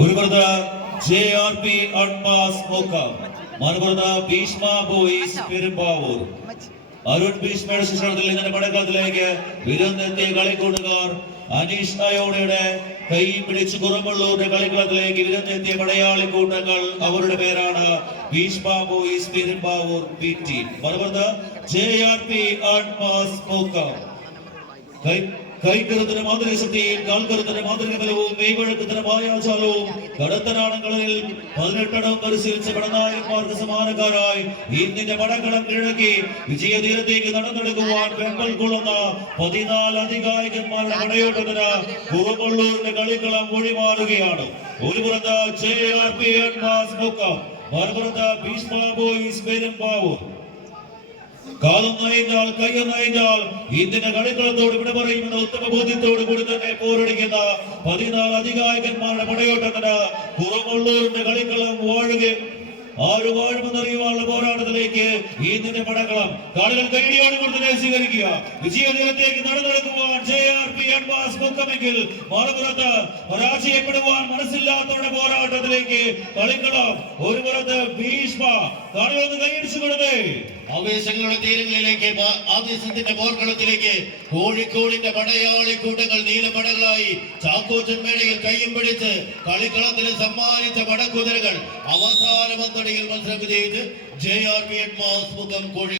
ഒരു JRP Admas Moka, മറുപുറത്ത് Bheeshma boys Perumbavoor. Arun ഭീഷ്മയുടെ ശിക്ഷണത്തിൽ ഇങ്ങനെ പടക്കളത്തിലേക്ക് വിരുന്നെത്തിയ കളിക്കൂട്ടുകാർ അനീഷ് നായോടെ കൈ പിടിച്ച് കുറുമള്ളൂരിന്റെ കളിക്കളത്തിലേക്ക് വിരുന്നെത്തിയ പടയാളി കൂട്ടങ്ങൾ. അവരുടെ പേരാണ് ഭീഷ്മ ബോയ്സ് പെരുമ്പാവൂർ PT. മറുപുറത്ത് JRP Admas Moka. കൈക്കരുത്തിന് മാതൃശക്തിയും കാൽക്കരുത്തിന് മാതൃക ബലവും മെയ്വഴക്കത്തിന് മായാജാലവും കടത്തനാടങ്ങളിൽ 18 പരിശീലിച്ച പടനായകന്മാർക്ക് സമാനക്കാരായി ഇന്നിന്റെ പടക്കളം കിഴക്കി വിജയതീരത്തേക്ക് നടന്നെടുക്കുവാൻ വെമ്പൽ കൊള്ളുന്ന 14 അധികായകന്മാരുടെ പടയോട്ടത്തിന് കുറുമള്ളൂരിന്റെ കളിക്കളം ഒഴിമാറുകയാണ്. ഒരു പുറത്ത് JRP Admas Moka, മറുപുറത്ത് ഭീഷ്മ ബോയ്സ് പെരുമ്പാവൂർ. കാലൊന്നഴിഞ്ഞാൽ കയ്യൊന്നഴിഞ്ഞാൽ ഇതിന്റെ കളിക്കളത്തോട് വിട പറയുമെന്ന ഉത്തമ ബോധ്യത്തോട് കൂടി തന്നെ പോരടിക്കുന്ന 14 അധികായകന്മാരുടെ പടയോട്ടത്തിന് കുറുമള്ളൂരിന്റെ കളിക്കളം ആര് വാഴുമെന്നറിയുവാനുള്ള പോരാട്ടത്തിലേക്ക് ഇതിന്റെ പടക്കളം കാലുകൾ കൈടിയോട് കൊടുത്ത് സ്വീകരിക്കുക. വിജയദിനത്തേക്ക് നടന്നെടുക്കുവാൻ JRP Admas Moka-മെങ്കിൽ മറുപുറത്ത് പരാജയപ്പെടുവാൻ മനസ്സില്ലാത്തവരുടെ പോരാട്ടത്തിലേക്ക് കളിക്കളം. ഒരു പുറത്ത് ഭീഷ്മ കാലുകളൊന്ന് കൈയടിച്ചു കൊടുത്തേ ആവേശങ്ങളുടെ തീരങ്ങളിലേക്ക് ആവേശത്തിന്റെ പോർക്കളത്തിലേക്ക് കോഴിക്കോടിന്റെ പടയാളി കൂട്ടങ്ങൾ നീലപടകളായി ചാക്കോച്ചൻ മേടയിൽ കയ്യും പിടിച്ച് കളിക്കളത്തിന് സമ്മാനിച്ച പടക്കുതിരകൾ അവസാന പന്തടിയിൽ മത്സരം വിജയിച്ച് JRP Admas Moka കോഴി